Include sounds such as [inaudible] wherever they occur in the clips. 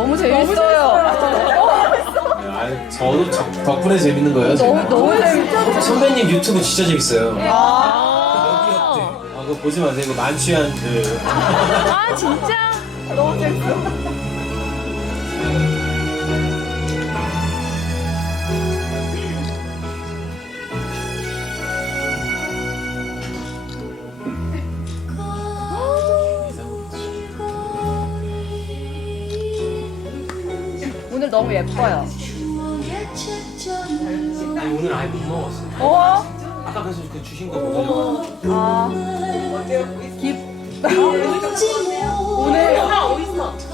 너무 재밌어요. 아, 저도 저- 덕분에 재밌는 거예요. 너무. 너무 재밌죠. 선배님 유튜브 진짜 재밌어요. 아, 아, 그거 보지 마세요. 이거 만취한 그. 아 진짜 너무 재밌어. 오늘 너무 예뻐요. 아니, 오늘 아예 못 먹었어. 어? 아까 그래서 그 주신 거 먹으려고. 아, 깁. 오늘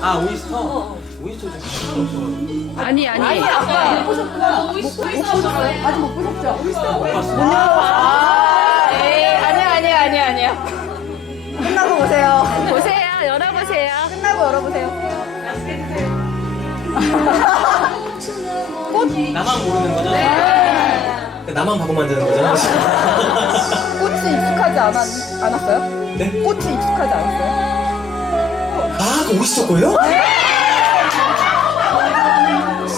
아, 오이스터? 오이스터 좀. 아니 아니. 아니 아까 못 보셨구나. 아직 못 보셨죠? 못 봤어. 아, 에이, 아니야 아니야 아니야 아니야. 끝나고 보세요. 보세요. 열어보세요. 끝나고 열어보세요. 나만 모르는 거죠? 네. 나만 바보 만드는 거잖아. [laughs] 꽃이 익숙하지 않았, 않았어요? 네? 꽃이 익숙하지 않았어요? 아, 그 오이스터 거예요?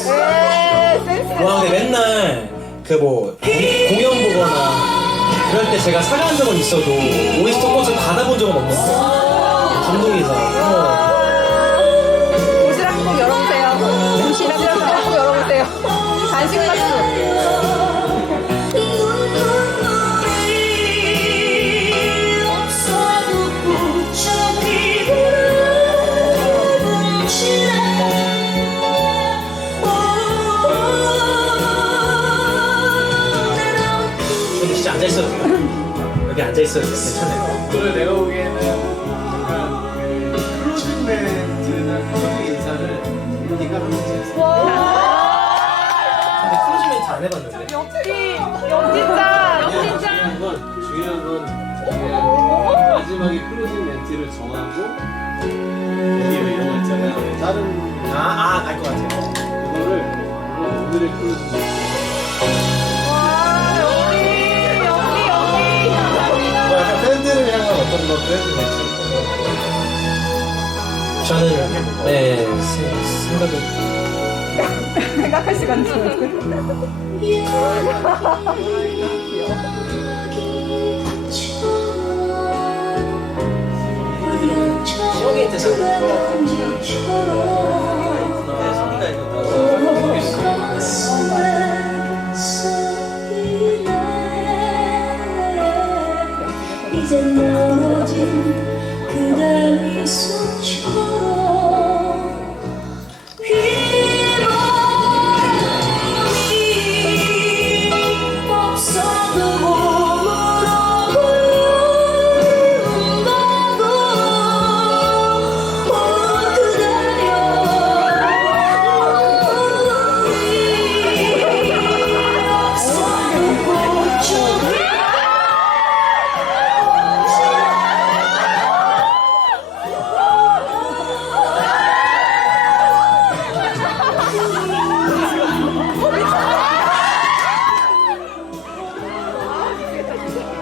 네, 센스. 와, 근데 맨날 그 뭐 공연 보거나 그럴 때 제가 사과한 적은 있어도 오이스터 꽃을 받아본 적은 없는데. 감동이서. 어. 앉아 있어도 돼요. 여기 앉아 있어도 괜찮아요. 그래 내가 보기에는 약간 그 클로징 멘트나 클로징 인사를 네가 하면 근데 크루즈 멘트 안 해봤는데. 역시, 영진자. 제일 중요한 건 중요한 건그 마지막에 클로징 멘트를 정하고 여기 왜 이런 거 있잖아요 다른 아, 아, 알 것 같아요. 그거를 그거 오늘의 클로징 멘트 저는, 네, 세- 생각을. 생각할 시간 주세요. 시험이 돼서. 네, 성기 그대 미소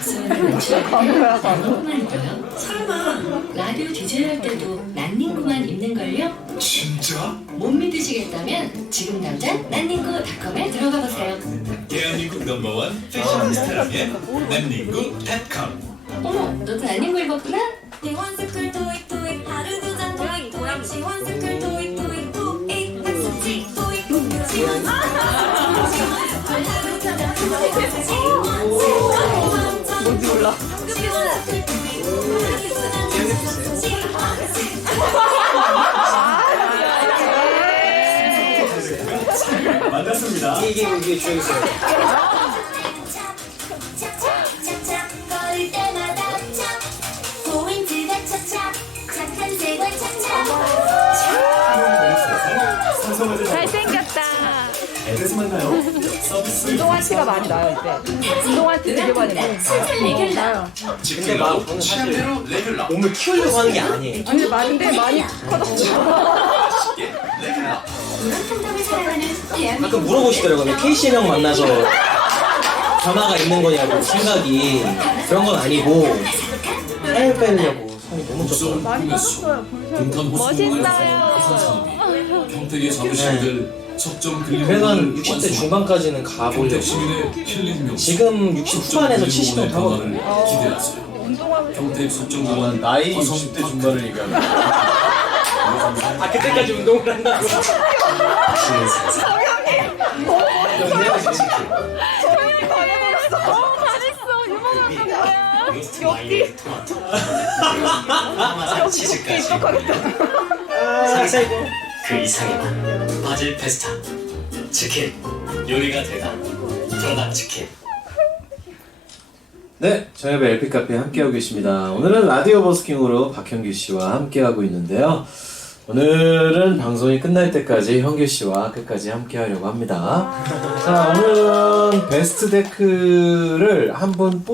난닝구만 입어요. 설마 라디오 디제이 할 때도 난닝구만 입는 걸요? 진짜? 못 믿으시겠다면 지금 당장 난닝구닷컴에 들어가 보세요. 대한민국 넘버원 패셔니스타라면 남닝구닷컴 어머, 너도 난닝구 입었구나? 대환스쿨 토익 토익 하루도 잔 토익 토익 시환스쿨 토익 토익 토익 학습지 토익 토익 시환 뭔지 몰라. 만났습니다 이게, 이게, 주역이 티가 많이 나요 이때. 운동화 티 되게 많이 나요. 레귤러 지킬러 취향대로 레귤러 몸을 키우려고 하는 게 아니에요. 아니 많은데 많이 커졌어. 사랑하는 대한민국 가끔 물어보시더라고요. KCM 형 만나서 변화가 있는 거냐고 생각이 그런 건 아니고 살 빼려고 살이 너무 쪘어요. 많이 커졌어요. 멋있어요. 평택의 자부심들 그래서 근력을 한 60대 중반까지는 가보려고 시민의 힐링 지금 60 후반에서 70도 타거든요. 기대하세요 평택 속정공원 나이 화성 60대 중반을 얘기하는 아 그때까지 운동을 한다고? 잘했어. 유머가 뭐야? 살살고 그 이상의 맛 바질 페스타 치킨 요리가 되다 프로다 치킨 네, 저희의 LP 카페 함께하고 계십니다. 오늘은 라디오 버스킹으로 박현규 씨와 함께하고 있는데요. 오늘은 방송이 끝날 때까지 현규 씨와 끝까지 함께하려고 합니다. 자, 오늘은 베스트 데크를 한분 뽑.